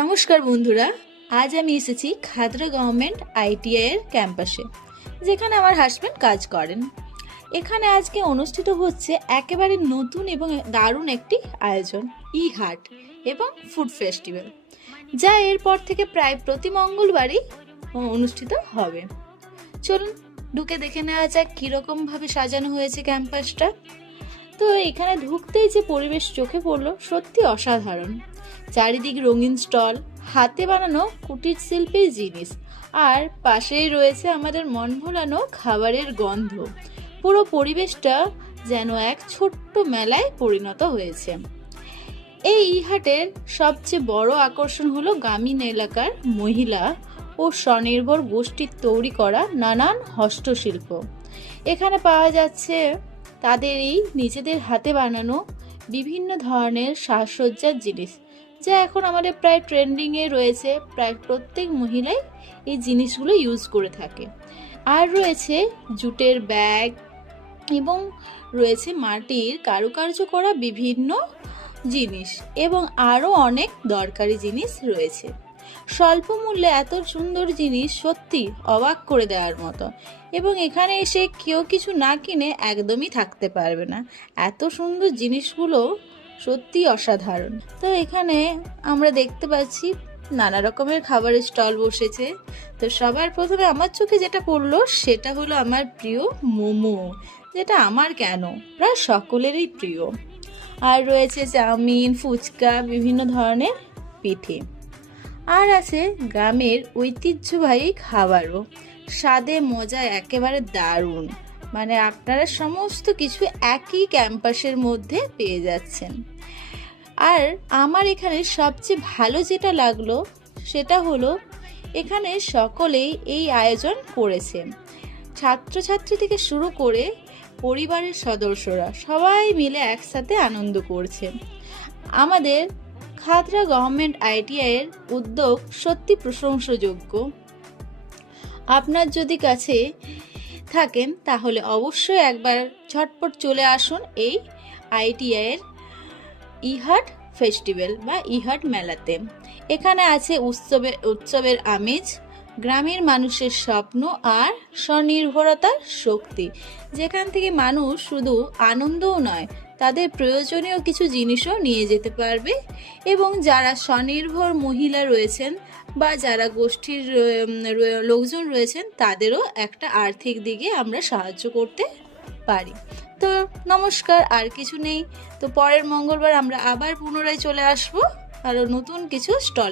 নমস্কার বন্ধুরা, আজ আমি এসেছি খাদরা গভর্নমেন্ট আইটিআই এর ক্যাম্পাসে, যেখানে আমার হাজব্যান্ড কাজ করেন। এখানে আজকে অনুষ্ঠিত হচ্ছে একেবারে নতুন এবং দারুণ একটি আয়োজন ই হাট এবং ফুড ফেস্টিভ্যাল যা এরপর থেকে প্রায় প্রতি মঙ্গলবারই অনুষ্ঠিত হবে। চলুন, ঢুকে দেখে নেওয়া যাক কীরকমভাবে সাজানো হয়েছে ক্যাম্পাসটা। তো এখানে ঢুকতেই যে পরিবেশ চোখে পড়ল সত্যি অসাধারণ। চারিদিক রঙিন স্টল, হাতে বানানো কুটির শিল্পের জিনিস, আর পাশেই রয়েছে আমাদের মন ভোলানো খাবারের গন্ধ। পুরো পরিবেশটা যেন এক ছোট্ট মেলায় পরিণত হয়েছে। এই ইহাটের সবচেয়ে বড় আকর্ষণ হলো গ্রামীণ এলাকার মহিলা ও স্বনির্ভর গোষ্ঠীর তৈরি করা নানান হস্তশিল্প। এখানে পাওয়া যাচ্ছে তাদের এই নিজেদের হাতে বানানো বিভিন্ন ধরনের সাজসজ্জার জিনিস, যা এখন আমাদের প্রায় ট্রেন্ডিংয়ে রয়েছে। প্রায় প্রত্যেক মহিলাই এই জিনিসগুলো ইউজ করে থাকে। আর রয়েছে জুটের ব্যাগ এবং রয়েছে মাটির কারুকার্য করা বিভিন্ন জিনিস এবং আরও অনেক দরকারি জিনিস রয়েছে। স্বল্প মূল্যে এত সুন্দর জিনিস সত্যি অবাক করে দেওয়ার মতো। এবং এখানে এসে কেউ কিছু না কিনে একদমই থাকতে পারবে না। এত সুন্দর জিনিসগুলো সত্যি অসাধারণ। তো এখানে আমরা দেখতে পাচ্ছি নানা রকমের খাবারের স্টল বসেছে। তো সবার প্রথমে আমার চোখে যেটা পড়ল সেটা হলো আমার প্রিয় মোমো, যেটা আমার কেন? প্রায় সকলেরই প্রিয়। আর রয়েছে চাউমিন, ফুচকা, বিভিন্ন ধরনের পিঠে। আর আছে গ্রামের ঐতিহ্যবাহী খাবারও। স্বাদে মজা একেবারে দারুণ। মানে আপনারা সমস্ত কিছু একই ক্যাম্পাসের মধ্যে পেয়ে যাচ্ছেন। আর আমার এখানে সবচেয়ে ভালো যেটা লাগল, সেটা হলো এখানে সকলেই এই আয়োজন করেছে। ছাত্রছাত্রী থেকে শুরু করে পরিবারের সদস্যরা সবাই মিলে একসাথে আনন্দ করছে। আমাদের খাতড়া গভর্নমেন্ট আইটিআইয়ের উদ্যোগ সত্যি প্রশংসযোগ্য। আপনার যদি কাছে থাকেন, তাহলে অবশ্যই একবার ঝটপট চলে আসুন এই আইটিআইয়ের ইহাট ফেস্টিভ্যাল বা ইহাট মেলাতে। এখানে আছে উৎসবের উৎসবের আমেজ, গ্রামের মানুষের স্বপ্ন আর স্বনির্ভরতার শক্তি। যেখান থেকে মানুষ শুধু আনন্দও নয় তাদের প্রয়োজনীয় কিছু জিনিসও নিয়ে যেতে পারবে। এবং যারা স্বনির্ভর মহিলা রয়েছেন বা যারা গোষ্ঠীর লোকজন রয়েছেন, তাদেরও একটা আর্থিক দিকে আমরা সাহায্য করতে পারি। তো নমস্কার, আর কিছু নেই। তো পরের মঙ্গলবার আমরা আবার পুনরায় চলে আসব। আরও নতুন কিছু স্টল